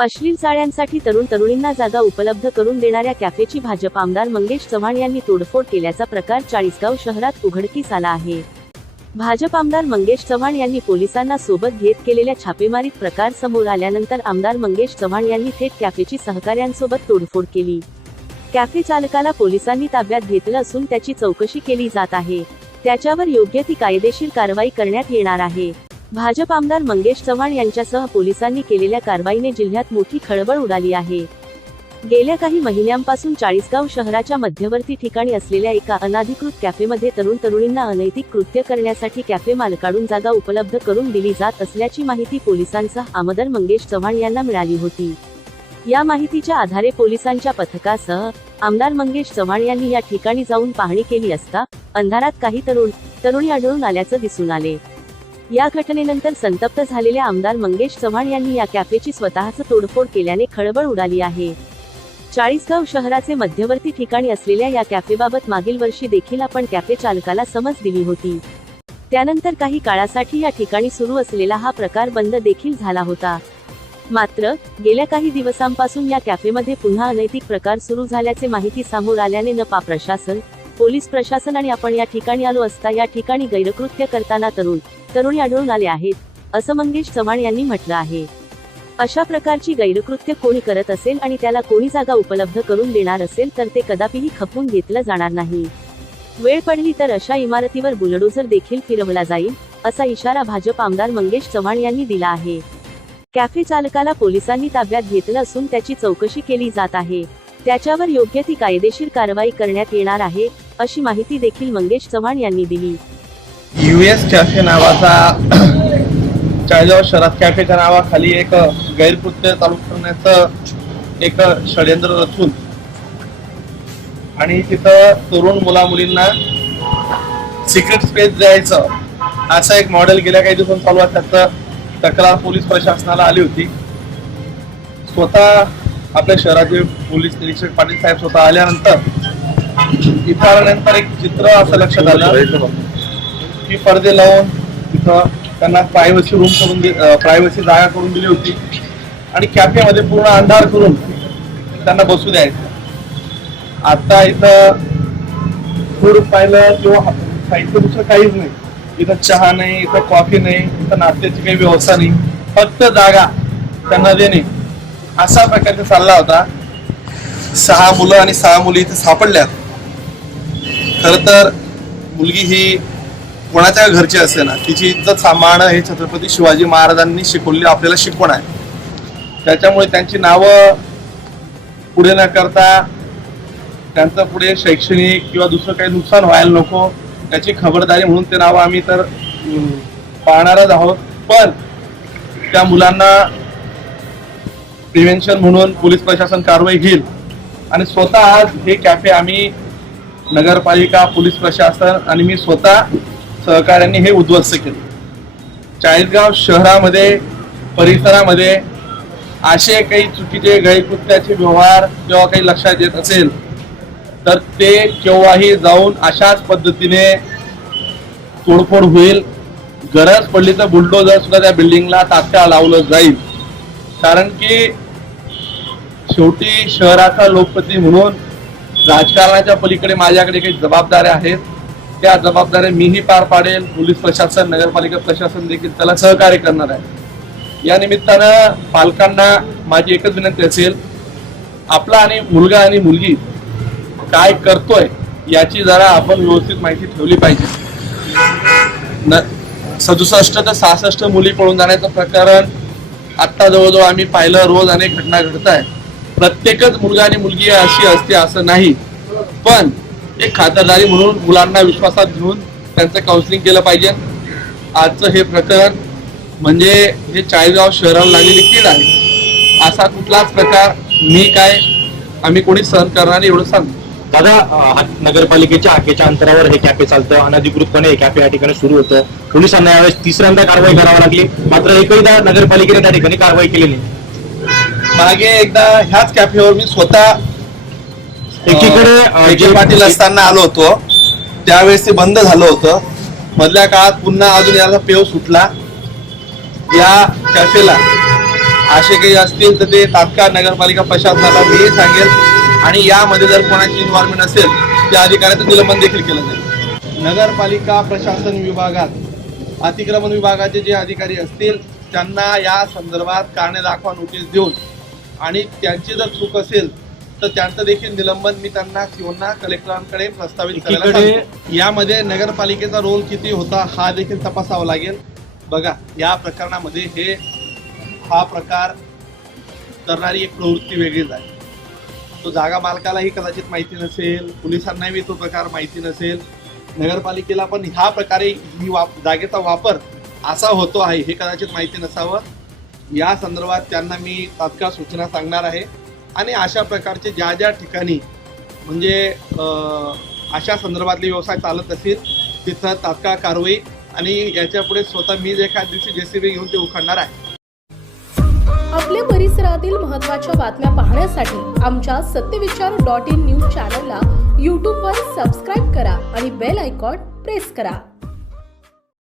अश्लील चाळ्यांसाठी तरुण तरुणींना जागा उपलब्ध करून देणाऱ्या कॅफेची भाजप आमदार मंगेश चव्हाण यांनी तोडफोड केल्याचा प्रकार चाळीसगाव शहरात उघडकीस आला आहे. भाजप आमदार मंगेश चव्हाण यांनी पोलिसांना सोबत घेत केलेल्या छापेमारीत प्रकार समोर आल्यानंतर आमदार मंगेश चव्हाण यांनी थेट कॅफेची सहकाऱ्यांसोबत तोडफोड केली. कॅफे चालकाला पोलिसांनी ताब्यात घेतलं असून त्याची चौकशी केली जात आहे. त्याच्यावर योग्य ती कायदेशीर कारवाई करण्यात येणार आहे. भाजप आमदार मंगेश चव्हाण यांच्यासह पोलिसांनी केलेल्या कारवाईने जिल्ह्यात मोठी खळबळ उडाली आहे. गेल्या काही महिन्यांपासून चाळीसगाव शहराच्या मध्यवर्ती ठिकाणी असलेल्या एका अनाधिकृत कॅफेमध्ये तरुण तरुणींना अनैतिक कृत्य करण्यासाठी कॅफे मालकाडून जागा उपलब्ध करून दिली जात असल्याची माहिती पोलिसांसह आमदार मंगेश चव्हाण यांना मिळाली होती. या माहितीच्या आधारे पोलिसांच्या पथकासह आमदार मंगेश चव्हाण यांनी या ठिकाणी जाऊन पाहणी केली असता अंधारात काही तरुण तरुणी आढळून आल्याचं दिसून आले. या घटनेनंतर संतप्त झालेल्या आमदार मंगेश चव्हाण यांनी या कॅफेची स्वतःच तोडफोड केल्याने खळबळ उडाली आहे. चाळीसगाव शहराचे मध्यवर्ती ठिकाणी असलेल्या या कॅफेबाबत मागील वर्षी देखील आपण कॅफे चालकाला समज दिली होती. त्यानंतर काही काळासाठी या ठिकाणी सुरू असलेला हा प्रकार बंद देखील झाला होता. मात्र गेल्या काही दिवसांपासून या कॅफेमध्ये पुन्हा अनैतिक प्रकार सुरू झाल्याचे माहिती समोर आल्याने नपा प्रशासन पोलीस प्रशासन आणि आपण या ठिकाणी आलो असता या ठिकाणी गैरकृत्य करताना तरुण तरुणी आढळून आले आहेत असं मंगेश चव्हाण यांनी म्हटलं आहे. अशा प्रकारची गैरकृत्य कोणी करत असेल आणि त्याला कोणी जागा उपलब्ध करून देणार असेल तर ते कदापिही खपवून घेतलं जाणार नाही. वेळ पडली तर अशा इमारतीवर बुलडोझर देखील फिरवला जाईल असा इशारा भाजप आमदार मंगेश चव्हाण यांनी दिला आहे. कॅफे चालकाला पोलिसांनी ताब्यात घेतलं असून त्याची चौकशी केली जात आहे. त्याच्यावर योग्य ती कायदेशीर कारवाई करण्यात येणार आहे अशी माहिती देखील मंगेश चव्हाण यांनी दिली. युएस कॅफे नावाचा चाळीसगाव शहरात कॅफेच्या नावाखाली एक गैरकृत्य चालू करण्याचं एक षडयंत्र रचून आणि तिथं तरुण मुला मुलींना सिक्रेट स्पेस द्यायचं असं एक मॉडेल गेल्या काही दिवसांत चालू आहे. त्याचं तक्रार पोलीस प्रशासनाला आली होती. स्वतः आपल्या शहराचे पोलीस निरीक्षक पाटील साहेब स्वतः आल्यानंतर इथं आल्यानंतर एक चित्र असं लक्षात आलं. की पडदे लावून तिथं त्यांना प्रायव्हसी रूम करून प्रायव्हसी जागा करून दिली होती. आणि कॅफेमध्ये पूर्ण अंधार करून त्यांना बसू द्यायचं. आता इथं फूड पाहिलं किंवा साहित्य दुसरं काहीच नाही. इथं चहा नाही इथं कॉफी नाही इथं नाश्त्याची काही व्यवस्था नाही. फक्त जागा त्यांना देणे. असा प्रकारचा चालला होता. सहा मुलं आणि सहा मुली इथे सापडल्यात. खर तर मुलगी ही कोणाच्या घरची असे ना तिची इज्जत सांभाळणं हे छत्रपती शिवाजी महाराजांनी शिकवलेली आपल्याला शिकवण आहे. त्याच्यामुळे त्यांची नावं पुढे न करता त्यांचं पुढे शैक्षणिक किंवा दुसरं काही नुकसान व्हायला नको त्याची खबरदारी म्हणून ते नावं आम्ही तर पाहणारच आहोत. पण त्या मुलांना प्रिव्हेन्शन म्हणून पोलीस प्रशासन कारवाई घेईल. आणि स्वतः आज हे कॅफे आम्ही नगरपालिका पोलीस प्रशासन आणि मी स्वतः सहकार्याने हे उद्ध्वस्त केले. चाळीसगाव शहरामध्ये परिसरामध्ये असे काही चुकीचे गैरकृत्याचे व्यवहार किंवा काही लक्षात येत असेल तर ते केव्हाही जाऊन अशाच पद्धतीने तोडफोड होईल. गरज पडली तर बुलडोजर सुद्धा त्या बिल्डिंगला तात्काळ लावलं जाईल. कारण की शेवटी शहराचा लोकप्रती म्हणून राजकारणाच्या पलीकडे माझ्याकडे काही जबाबदाऱ्या आहेत. त्या जबाबदाऱ्या मीही पार पाडेल. पोलीस प्रशासन नगरपालिका प्रशासन देखील त्याला सहकार्य करणार आहे. या निमित्तानं पालकांना माझी एकच विनंती असेल आपला आणि मुलगा आणि मुलगी काय करतोय याची जरा आपण व्यवस्थित माहिती ठेवली पाहिजे. न सदुसष्ट ते सहासष्ट मुली पळून जाण्याचं प्रकरण आत्ता जवळजवळ आम्ही पाहिलं रोज अनेक घटना घडत आहे प्रत्येकच मुलगा आणि मुलगी अशी असते असं नाही. पण एक खातरदारी म्हणून मुलांना विश्वासात घेऊन त्यांचं काउन्सिलिंग केलं पाहिजे. आजचं हे प्रकरण म्हणजे हे चाळीसगाव शहराला लागलेली कीड आहे. असा कुठलाच प्रकार मी काय आम्ही कोणी सहन करणार एवढं सांगतो दादा नगरपालिकेच्या हाकेच्या अंतरावर हे कॅफे चालतं. अनधिकृतपणे हे कॅफे या ठिकाणी सुरू होतं. पोलिसांना यावेळेस तिसऱ्यांदा कारवाई करावी लागली. मात्र एकहीदा नगरपालिकेने त्या ठिकाणी कारवाई केली नाही. मागे एकदा ह्याच कॅफेवर मी स्वतः जे पाटील असताना आलो होतो त्यावेळेस ते बंद झालं होतं. मधल्या काळात पुन्हा अजून याला पेव सुटला. या कॅफेला. असे काही असतील तर ते तात्काळ नगरपालिका प्रशासनाला मी सांगेल. आणि यामध्ये जर कोणाची इन्व्हॉल्वमेंट असेल त्या अधिकाऱ्याचं निलंबन देखील केलं जाईल. नगरपालिका प्रशासन विभागात अतिक्रमण विभागाचे जे अधिकारी असतील त्यांना या संदर्भात कारणे दाखवा नोटीस देऊन आणि त्यांची जर चूक असेल तर त्यांचं देखील निलंबन मी त्यांना किंवा कलेक्टरांकडे प्रस्तावित करायला. यामध्ये नगरपालिकेचा रोल किती होता हा देखील तपासावा लागेल. बघा या प्रकरणामध्ये हे हा प्रकार करणारी एक प्रवृत्ती वेगळीच आहे. तो जागा मालकालाही कदाचित माहिती नसेल पोलिसांनाही तो प्रकार माहिती नसेल. नगरपालिकेला पण ह्या प्रकारे ही वाप जागेचा वापर असा होतो आहे हे कदाचित माहिती नसावं. या संदर्भात त्यांना मी तात्काळ सूचना सांगणार आहे. आणि अशा प्रकारचे ज्या ज्या ठिकाणी म्हणजे अशा संदर्भातले व्यवसाय चालत असतील तिथं तात्काळ कारवाई आणि याच्यापुढे स्वतः मी एखाद दिवशी जेसीबी घेऊन ते उखडणार आहे. आपल्या परिसरातील महत्त्वाच्या बातम्या पाहण्यासाठी आमच्या सत्यविचार डॉट इन न्यूज चॅनलला यूट्यूबवर सबस्क्राईब करा आणि बेल आयकॉन प्रेस करा.